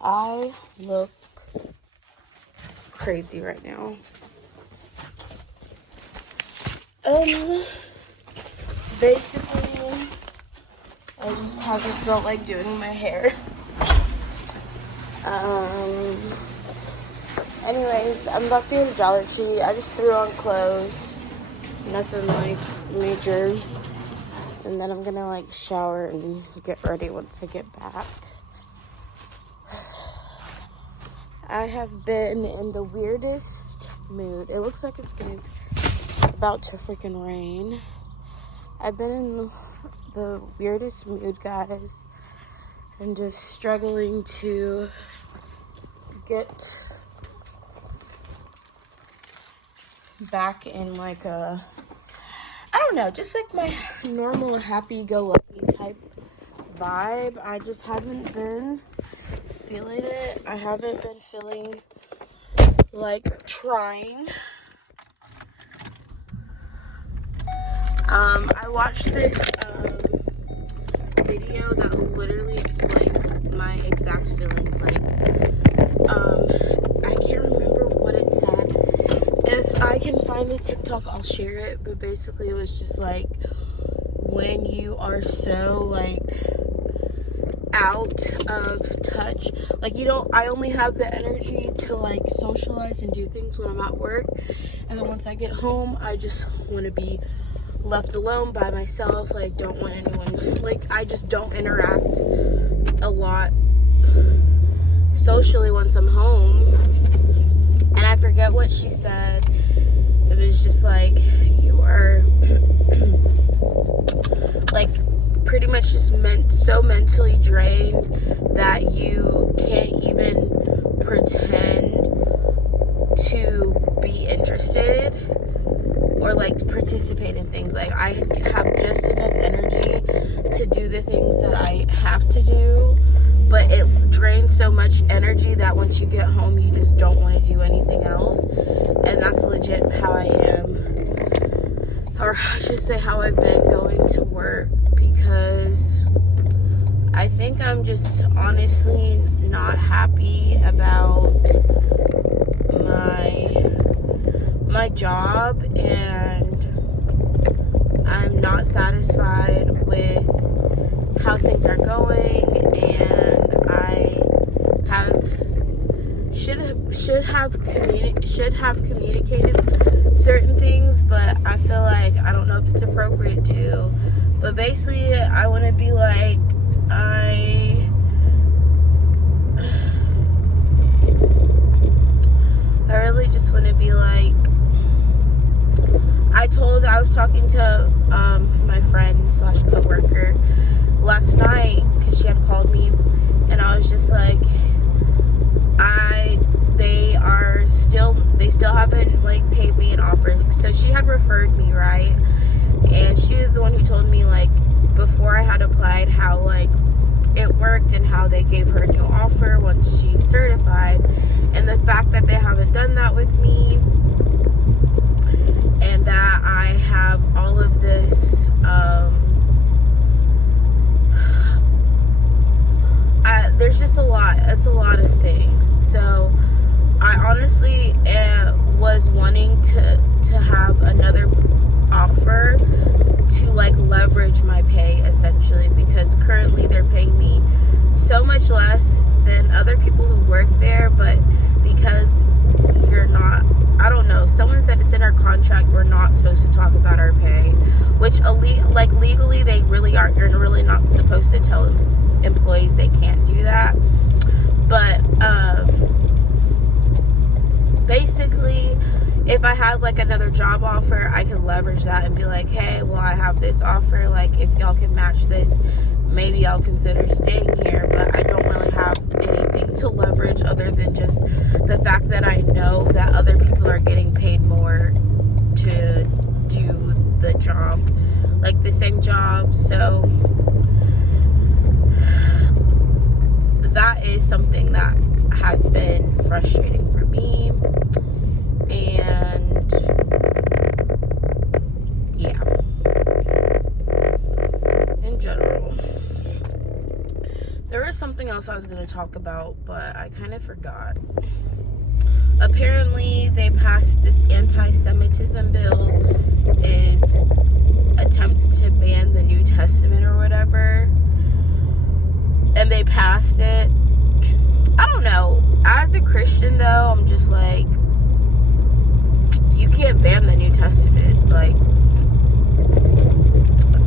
I look crazy right now. Basically, I just haven't felt like doing my hair. Anyways, I'm about to go to Dollar Tree. I just threw on clothes. Nothing like major. And then I'm gonna like shower and get ready once I get back. I have been in the weirdest mood. It looks like it's about to freaking rain. I've been in the weirdest mood, guys, and just struggling to get back in like a, I don't know, just like my normal happy-go-lucky type vibe. I just haven't been feeling it. I haven't been feeling like trying. I watched this video that literally explained my exact feelings. Like, I can't remember what it said. If I can find the TikTok, I'll share it. But basically, it was just like, when you are so like out of touch, like I only have the energy to like socialize and do things when I'm at work, and then once I get home, I just want to be left alone by myself. Like, don't want anyone, like, I just don't interact a lot socially once I'm home. And I forget what she said. It was just like, you are like pretty much just so mentally drained that you can't even pretend to be interested or like participate in things. Like, I have just enough energy to do the things that I have to do, but it drains so much energy that once you get home, you just don't want to do anything else. And that's legit how I am, or I should say how I've been going to work, because I think I'm just honestly not happy about my job, and I'm not satisfied with how things are going, and I should have communicated certain things, but I feel like I don't know if it's appropriate to. But basically, I want to be like, I really just want to be like, I was talking to my friend / coworker last night, because she had called me, and I was just like, they still haven't like paid me an offer. So she had referred me, right? And she was the one who told me, like, before I had applied, how like it worked and how they gave her a new offer once she's certified. And the fact that they haven't done that with me, and that I have all of this there's just it's a lot of things. So I honestly was wanting to have another offer to like leverage my pay, essentially, because currently they're paying me so much less than other people who work there. But because you're not, I don't know, someone said it's in our contract, we're not supposed to talk about our pay, which legally they really aren't. You're really not supposed to tell employees they can't do that. But basically, if I had like another job offer, I could leverage that and be like, hey, well, I have this offer, like, if y'all can match this, maybe I'll consider staying here. But I don't really have anything to leverage other than just the fact that I know that other people are getting paid more to do the job, like the same job. So that is something that has been frustrating for me. And yeah, in general, There was something else I was going to talk about, but I kind of forgot. Apparently, they passed this anti-Semitism bill. Is attempts to ban the New Testament or whatever. And they passed it. I don't know. As a Christian, though, I'm just like, you can't ban the New Testament. Like,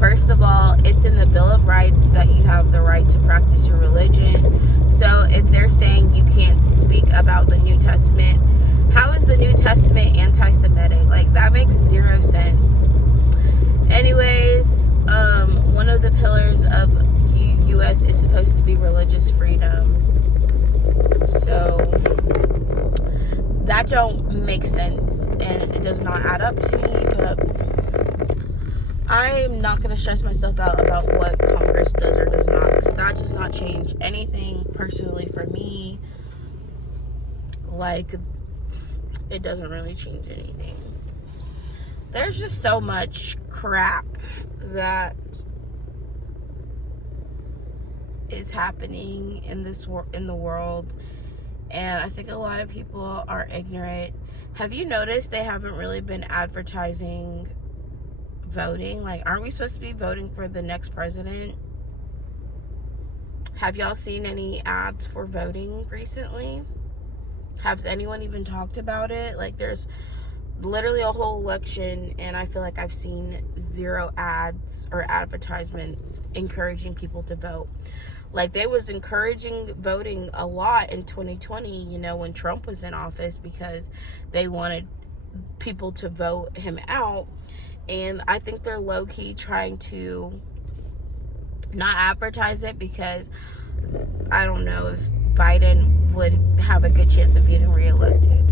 first of all, it's in the Bill of Rights that you have the right to practice your religion. So if they're saying you can't speak about the New Testament, how is the New Testament anti-Semitic? Like, that makes zero sense. Anyways, one of the pillars of U.S. is supposed to be religious freedom. So that don't make sense, and it does not add up to me, but I'm not going to stress myself out about what Congress does or does not, because that does not change anything personally for me. Like, it doesn't really change anything. There's just so much crap that is happening in the world, and I think a lot of people are ignorant. Have you noticed they haven't really been advertising voting? Like, aren't we supposed to be voting for the next president? Have y'all seen any ads for voting recently? Has anyone even talked about it? Like, there's literally a whole election, and I feel like I've seen zero ads or advertisements encouraging people to vote. Like, they was encouraging voting a lot in 2020, you know, when Trump was in office, because they wanted people to vote him out. And I think they're low-key trying to not advertise it, because I don't know if Biden would have a good chance of getting reelected.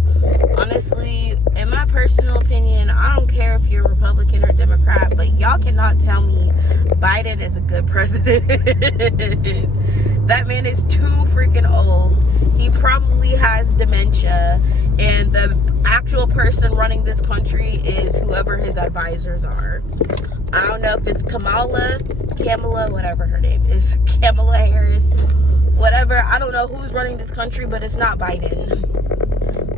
Honestly, in my personal opinion, I don't care if you're Republican or Democrat, but y'all cannot tell me Biden is a good president. That man is too freaking old. He probably has dementia, and the actual person running this country is whoever his advisors are. I don't know if it's Kamala, whatever her name is, Kamala Harris, whatever. I don't know who's running this country, but it's not Biden.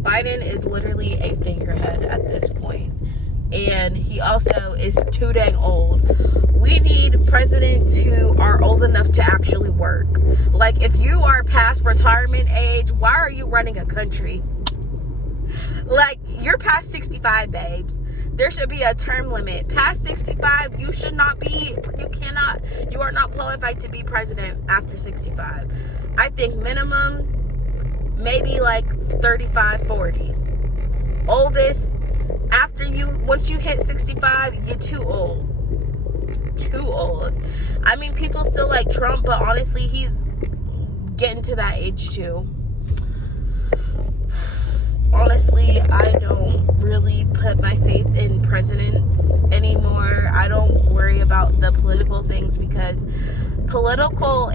Biden is literally a figurehead at this point, and he also is too dang old. We need presidents who are old enough to actually work. Like, if you are past retirement age, why are you running a country? Like, you're past 65, babes. There should be a term limit. Past 65, you are not qualified to be president after 65. I think minimum, maybe like 35, 40. Oldest, once you hit 65, you're too old. Too old. I mean, people still like Trump, but honestly, he's getting to that age too. Honestly, I don't really put my faith in presidents anymore. I don't worry about the political things, because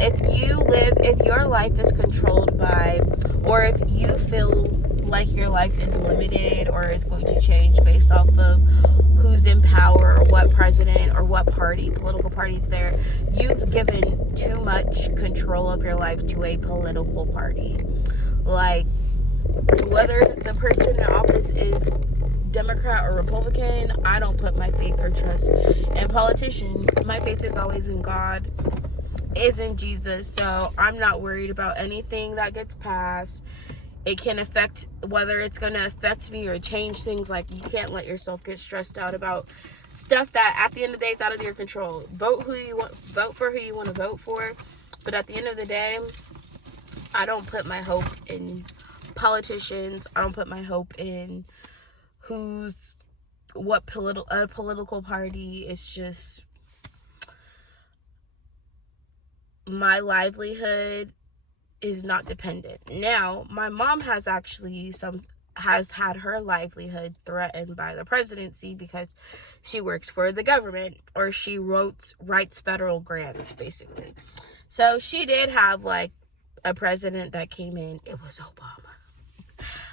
if your life is controlled by, or if you feel like your life is limited or is going to change based off of who's in power or what president or what political party's there, you've given too much control of your life to a political party. Like, whether the person in office is Democrat or Republican, I don't put my faith or trust in politicians. My faith is always in God, is in Jesus. So I'm not worried about anything that gets passed. It can affect, whether it's going to affect me or change things. Like, you can't let yourself get stressed out about stuff that at the end of the day is out of your control. Vote for who you want to vote for, but at the end of the day, I don't put my hope in politicians. I don't put my hope in what political party. It's just my livelihood is not dependent. Now, my mom has had her livelihood threatened by the presidency because she works for the government, or she writes federal grants, basically. So she did have like a president that came in. It was Obama.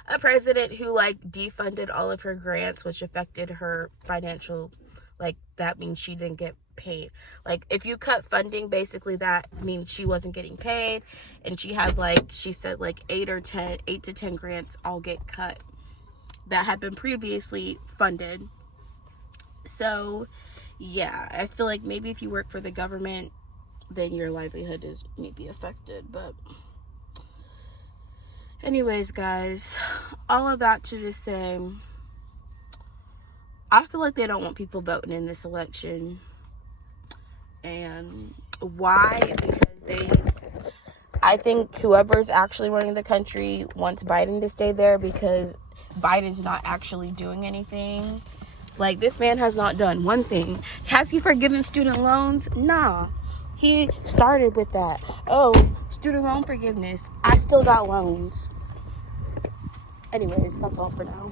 A president who like defunded all of her grants, which affected her financial like that means she didn't get paid. Like if you cut funding, basically that means she wasn't getting paid, and she has, like she said, like 8 to 10 grants all get cut that have been previously funded. So yeah, I feel like maybe if you work for the government, then your livelihood is maybe affected. But anyways, guys, all of that to just say, I feel like they don't want people voting in this election. And why? Because I think whoever's actually running the country wants Biden to stay there, because Biden's not actually doing anything. Like, this man has not done one thing. Has he forgiven student loans? Nah. He started with that. Oh, student loan forgiveness. I still got loans. Anyways, that's all for now.